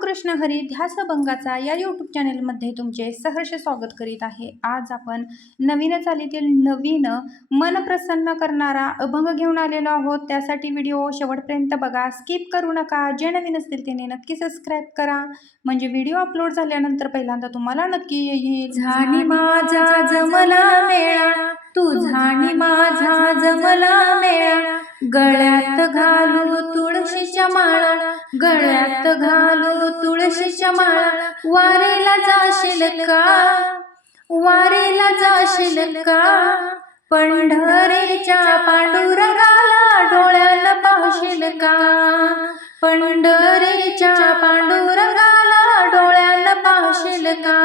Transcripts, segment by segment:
रामकृष्ण हरी ध्यासभंगाचा या यूट्यूब चॅनेलमध्ये तुमचे सहर्ष स्वागत करीत आहे. आज आपण नवीन चालीतील नवीन मन प्रसन्न करणारा अभंग घेऊन आलेलो आहोत. त्यासाठी व्हिडिओ शेवटपर्यंत बघा. स्किप करू नका. जे नवीन असतील त्याने नक्की सबस्क्राईब करा. म्हणजे व्हिडिओ अपलोड झाल्यानंतर पहिल्यांदा तुम्हाला नक्की येईल. झानी माझा जमला मेळा. तू झाणी माझा जमला मेळा. गळ्यात घालू गळ्यात घालू तुळशीच्या माळा. वारेला जाशील का? वारेला जाशील का? पंढरीच्या पांडुरंगाला डोळ्याला पाहशील का? पंढरीच्या पांडुरंगाला डोळ्याला पाहशील का?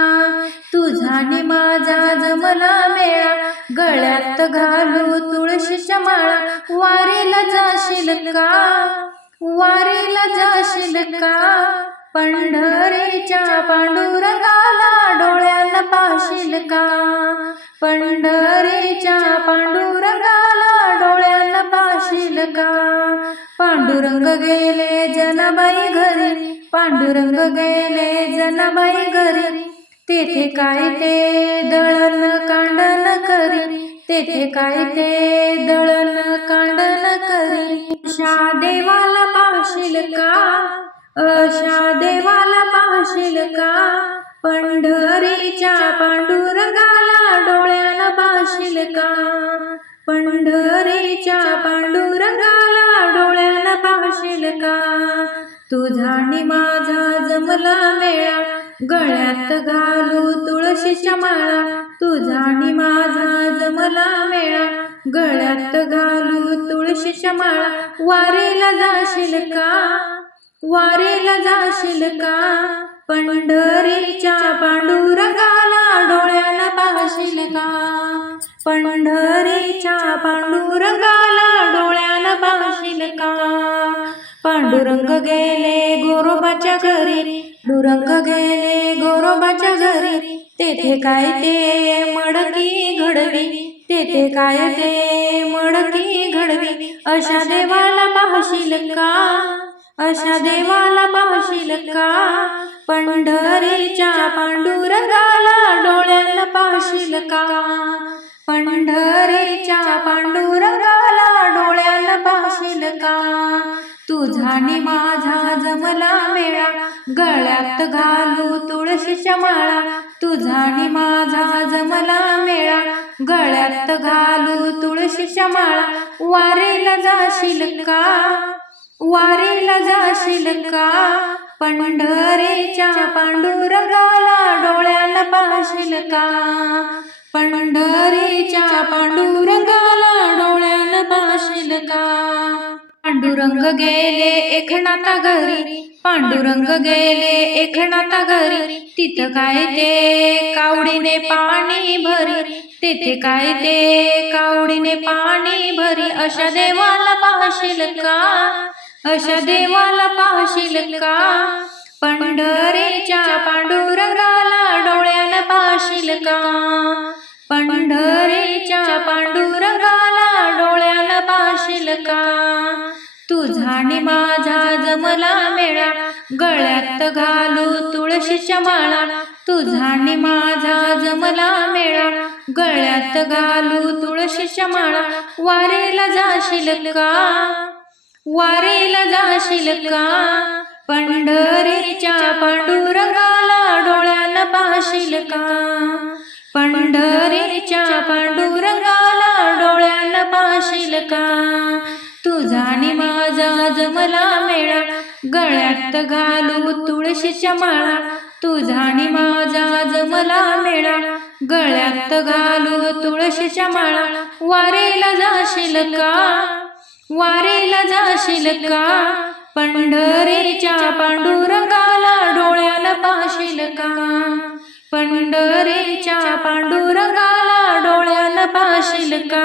तुझा नि माझा जमला मेळा. गळ्यात घालू तुळशीच्या माळा. वारेला जाशील का? वारीला जाशील का? पंढरीच्या पांडुरंगाला डोळ्याला पाशील का? पंढरीच्या पांडुरंगाला डोळ्याला पाशील का? पांडुरंग गेले जनाबाई घरी पांडुरंग गेले जनाबाई घरी. तेथे काय ते दळण कांडण करी तेथे काय ते दळण कांडण करी अशा देवाला पाहशील का? अशा देवाला पाहशील का? पंढरीच्या पांडुरंगाला डोळ्याला पाहशील का? पंढरीच्या पांडुरंगाला डोळ्याला पाहशील का? तुझा आणि माझा जमला मेळा गळ्यात घालू तुळशीच्या माळा तुझा आणि माझा जमला मेळा. गळ्यात घालू तुळशीच्या माळा वारेला जाशील का? वारेला जाशील का? पंढरीच्या पांडुरंगाला डोळ्याला पाहशील का? पंढरीच्या पांडुरंगाला डोळ्याला पाहशील का? पांडुरंग गेले गोरोबाच्या घरी डुरंग गेले गोरोबाच्या घरी. तेथे काय ते मडकी घडवी? तेथे काय ते मडकी घडवी? अशा देवाला पाहशील का? अशा देवाला पाहशील का? पंढरीच्या पांडुरंगाला डोळ्याला पाहशील का? पंढरीच्या पांडुरंगाला डोळ्याला पाहशील का? तुझा नि माझा जमला मेळा गळ्यात घालू तुळशीच्या माळा तुझा नि माझा जमला मेळा गळ्यात घालू तुळशीच्या माळा वारेला जाशील का? वारेला जाशील का? पंढरीच्या पांडुरंगाला डोळ्याला पाहशील का? पंढरीच्या पांडुरंगाला डोळ्याला पाहशील का? पांडुरंग गेले एकनाथा घरी पांडुरंग गेले एकनाथा घरी. तिथं काय ते? कावडीने पाणी भरी. तिथे काय ते? कावडीने पाणी भरी. अशा देवाला पाहशील का? अशा देवाला पाहशील का? पंढरीच्या पांडुरंगाला डोळ्याला पाहशील का? पंढरीच्या पांडुरंगाला डोळ्याला पाहशील का? तुझा माझा जमला मेळा गळ्यात घालू तुळशीच्या माळा. तुझा माझा जमला मेळा गळ्यात घालू तुळशीच्या माळा. वारेला जाशील का? वारेला जाशील का? पंढरीच्या पांडुरंगाला डोळ्यानं पाहशील का? पंढरीच्या पांडुरंगाला डोळ्यानं पाहशील का? तुझा निमा मला मेळा गळ्यात घालू तुळशीच्या माळा. तुझा नि माझा जमला मेळा गळ्यात घालू तुळशीच्या माळा. वारेला जाशील का? वारेला जाशील का? पंढरीच्या पांडुरंगाला डोळ्याला पाशील का? पंढरीच्या पांडुरंगाला डोळ्याला पाशील का?